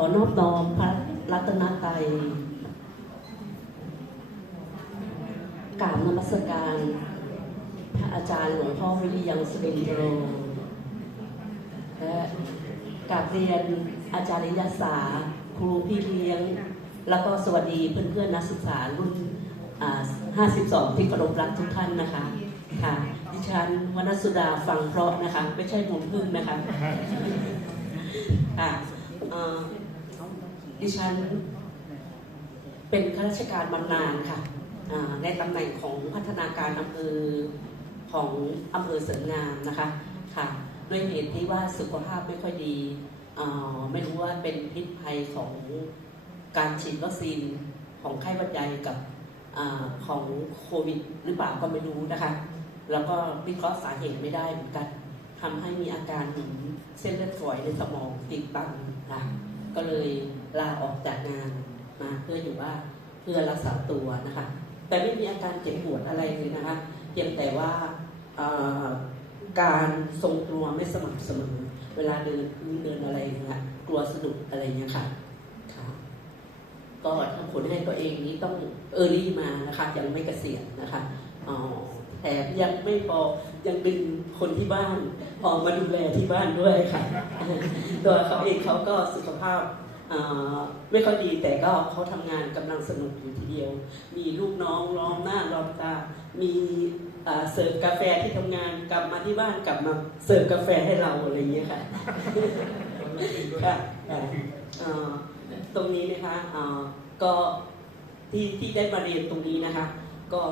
อนอบน้อมพระรัตนตรัยกราบนมัสการ พระอาจารย์หลวงพ่อวิริยังสุเรนโรและกราบเรียนอาจารย์ยศาครูพี่เลี้ยง แล้วก็สวัสดีเพื่อนๆนักศึกษารุ่น 52 ที่เคารพรักทุกท่านนะคะค่ะดิฉันวรรณสุดาฟังเพราะนะคะ ไม่ใช่หมุนพึ่งนะคะค่ะเอ่อ ดิฉันเป็นข้าราชการบำนาญค่ะในตำแหน่งของพัฒนาการอำเภอของอำเภอเสริมงามนะคะค่ะด้วยเหตุที่ว่าสุขภาพไม่ค่อยดี ไม่รู้ว่าเป็นพิษภัยของการฉีดวัคซีนของไข้หวัดใหญ่กับอของโควิดหรือเปล่าก็ไม่รู้นะคะ แล้วก็วิเคราะห์สาเหตุไม่ได้เหมือนกันทำให้มีอาการหนุนเส้นเลือดฝอยในสมองติดตันนะ ก็เลยลาออกจากงานมาเพื่ออยู่ว่าเพื่อรักษาตัวนะคะ แต่ไม่มีอาการเจ็บปวดอะไรเลยนะคะเพียงแต่ว่าการทรงตัวไม่สม่ำเสมอ เวลาเดินพื้นเดินอะไรอย่างเงี้ยกลัวสะดุดอะไรอย่างเงี้ยค่ะค่ะก็ทำผลให้ตัวเองนี้ต้องเออรี่มานะคะยังไม่เกษียณนะคะ อ๋อแถมยังไม่พอยังดึงคนที่บ้านออกมาดูแลที่บ้านด้วยค่ะ ตัวเขาเองเขาก็สุขภาพไม่ค่อยดีแต่ก็เขาทำงานกำลังสนุกอยู่ทีเดียว มีลูกน้องล้อมหน้าล้อมตา มีเสิร์ฟกาแฟที่ทำงานกลับมาที่บ้านกลับมาเสิร์ฟกาแฟให้เราอะไรอย่างเงี้ยค่ะค่ะตรงนี้นะคะก็ที่ที่ได้มาเรียนตรงนี้นะคะ ก็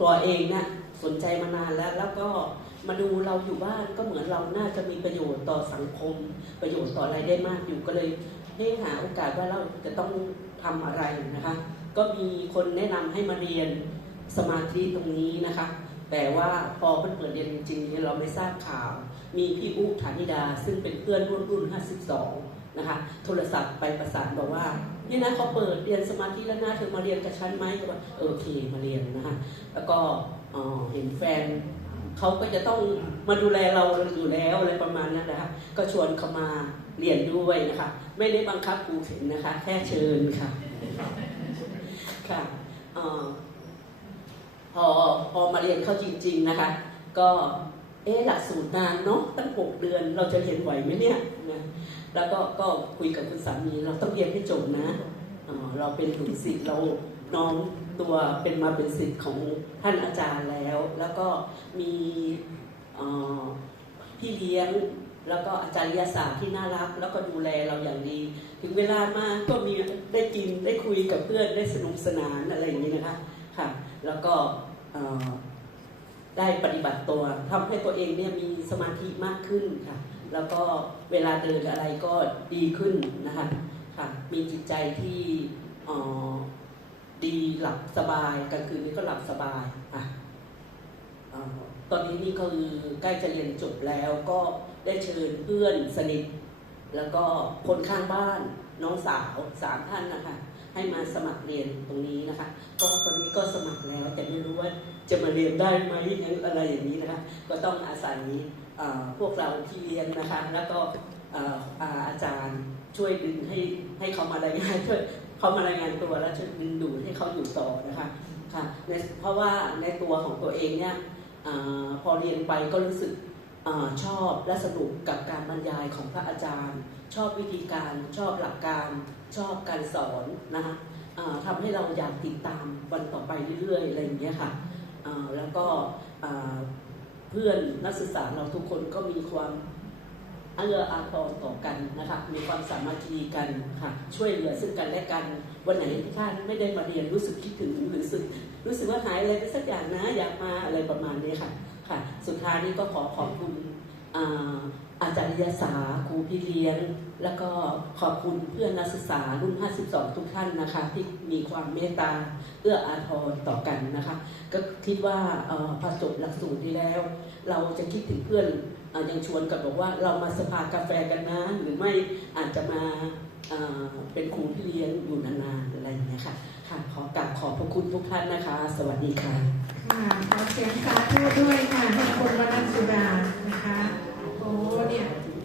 ตัวเองเนี่ยสนใจมานานแล้ว แล้วก็มาดูเราอยู่บ้านก็เหมือนเราน่าจะมีประโยชน์ต่อสังคม ประโยชน์ต่ออะไรได้มากอยู่ก็เลยให้หาโอกาสว่าเราจะต้องทำอะไรนะคะ ก็มีคนแนะนำให้มาเรียนสมาธิตรงนี้นะคะ แต่ว่าพอเพิ่งเปิดเรียนจริงๆเนี่ยเราไม่ทราบข่าว มีพี่อุ๊ฐานิดา ซึ่งเป็นเพื่อนรุ่นรุ่น 52 นะคะ โทรศัพท์ไปประสานบอกว่า นี่นะเขาเปิดเรียนสมาธิแล้วนะเธอมาเรียนกับฉันไหมก็บอกเออโอเคมาเรียนนะคะแล้วก็เห็นแฟนเขาก็จะต้องมาดูแลเราอยู่แล้วอะไรประมาณนั้นนะคะก็ชวนเขามาเรียนด้วยนะคะ ไม่ได้บังคับครูเข็นนะคะ แค่เชิญค่ะค่ะพอพอมาเรียนเข้าจริง ๆนะคะ ก็ เอ๊ะหลักสูตรนานเนาะตั้งหกเดือนเราจะเรียนไหวไหมเนี่ยนะแล้วก็ก็คุยกับคุณสามีเราต้องเรียนให้จบนะเราเป็นถึงศิษย์เราน้องตัวเป็นมาเป็นศิษย์ของท่านอาจารย์แล้ว แล้วก็มีพี่เลี้ยงแล้วก็อาจารย์ยาศาสตร์ที่น่ารัก แล้วก็ดูแลเราอย่างดี ถึงเวลามาก็มีได้กินได้คุยกับเพื่อนได้สนุกสนานอะไรอย่างนี้นะคะค่ะ แล้วก็ ได้ปฏิบัติตัวทำให้ตัวเองเนี่ยมีสมาธิมากขึ้นค่ะ แล้วก็เวลาเดินอะไรก็ดีขึ้นนะคะค่ะมีจิตใจที่ออดีหลับสบายกลางคืนนี้ก็หลับสบายอะตอนนี้นี่คือใกล้จะเรียนจบแล้วก็ได้เชิญเพื่อนสนิท แล้วก็คนข้างบ้านน้องสาวสามท่านนะคะ ให้มาสมัครเรียนตรงนี้นะคะ ก็ตอนนี้ก็สมัครแล้ว แต่ไม่รู้ว่าจะมาเรียนได้ไหมอะไรอย่างนี้นะคะ ก็ต้องอาศัยพวกเราที่เรียนนะคะ แล้วก็อาจารย์ช่วยดึงให้ให้เขามารายงานช่วยเขามารายงานตัวแล้วช่วยดึงดูดให้เขาอยู่ต่อนะคะค่ะเพราะว่าในตัวของตัวเองเนี่ยอพอเรียนไปก็รู้สึก ชอบและสนุกกับการบรรยายของพระอาจารย์ ชอบวิธีการชอบหลักการชอบการสอนนะคะทำให้เราอยากติดตามวันต่อไปเรื่อยๆอะไรอย่างเงี้ยค่ะแล้วก็เพื่อนนักศึกษาเราทุกคนก็มีความเอื้ออาทรต่อกันนะคะมีความสามัคคีกันค่ะช่วยเหลือซึ่งกันและกัน วันไหนที่ท่านไม่ได้มาเรียนรู้สึกคิดถึงหรือรู้สึกรู้สึกว่าหายอะไรไปสักอย่างนะอยากมาอะไรประมาณนี้ค่ะ ค่ะ สุดท้ายนี้ก็ขอขอบคุณอาจารย์ศาครูพี่เลี้ยง แล้วก็ขอบคุณเพื่อนนักศึกษารุ่น 52 ทุกท่านนะคะ ที่มีความเมตตาเอื้ออาทรต่อกันนะคะ ก็คิดว่าออพอจบหลักสูตรนี้แล้ว เราจะคิดถึงเพื่อนออยังชวนกันบอกว่าเรามาสภากาแฟกันนะหรือไม่อาจจะมาเเป็นครูพี่เลี้ยงอยู่นานๆอะไรอย่างเงี้ยค่ะค่ะขอกราบขอบพระคุณทุกท่านนะคะ สวัสดีค่ะ ขอเสียงสาธุด้วยค่ะให้คนวันสุรานะคะ โอ้เนี่ย